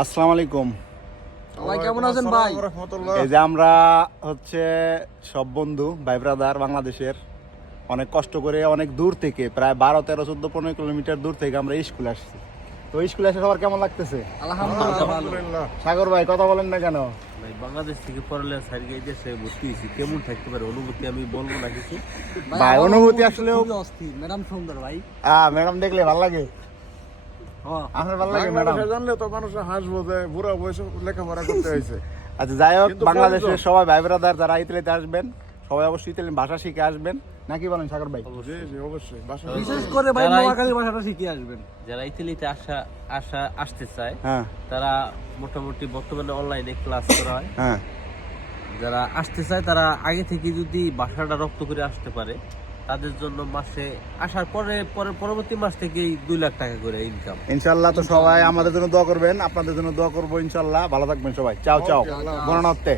আসসালামু আলাইকুম। ভাই কেমন আছেন ভাই? এই যে আমরা হচ্ছে সব বন্ধু ভাই ব্রাদার বাংলাদেশের অনেক কষ্ট করে অনেক দূর থেকে প্রায় 12, 13, 14, 15 কিলোমিটার দূর থেকে আমরা স্কুলে আসছি। তো স্কুলে এসে সবার কেমন লাগতেছে? আলহামদুলিল্লাহ। সাগর ভাই কথা বলেন না কেন? ভাই বাংলাদেশ থেকে পড়ালেখা সারিয়ে এই দেশে ভর্তি হয়েছি, কেমন থাকতে পারে অনুভূতি আমি বলবো না কিছু। ভাই অনুভূতি আসলেও অস্থির, ম্যাডাম সুন্দর ভাই। ম্যাডাম দেখলে ভালো লাগে, আপনার ভালো লাগে ম্যাডাম? জানলে তো মানুষ হাসবো যে বুড়া বয়সে লেখাপড়া করতে হয়েছে। আচ্ছা যাই হোক, কিন্তু বাংলাদেশের প্রয়োজন। সবাই ভাই ব্রাদার যারা ইতালিতে আসবেন সবাই অবশ্যই ইতালিয়ান ভাষা শিখে আসবেন, নাকি বলেন সাগর ভাই? জি জি অবশ্যই বাসা বিশেষ করে ভাই যারা নোয়াখালীর ভাষাটা শিখে আসবেন। যারা ইতালিতে আসতে চায় হ্যাঁ তারা মোটামুটি বর্তমানে অনলাইনে ক্লাস করা হয়। হ্যাঁ যারা আসতে চায় তারা আগে থেকে যদি ভাষাটা রপ্ত করে আসতে পারে, তাদের জন্য মাসে আসার পরবর্তী মাস থেকেই 2 লাখ টাকা করে ইনকাম। ইনশাল্লাহ। তো সবাই আমাদের জন্য দোয়া করবেন, আপনাদের জন্য দোয়া করবো ইনশাল্লাহ। ভালো থাকবেন সবাই। চাও চাও, ওকে, আল্লাহ হাফেজ। বুনানত্তে।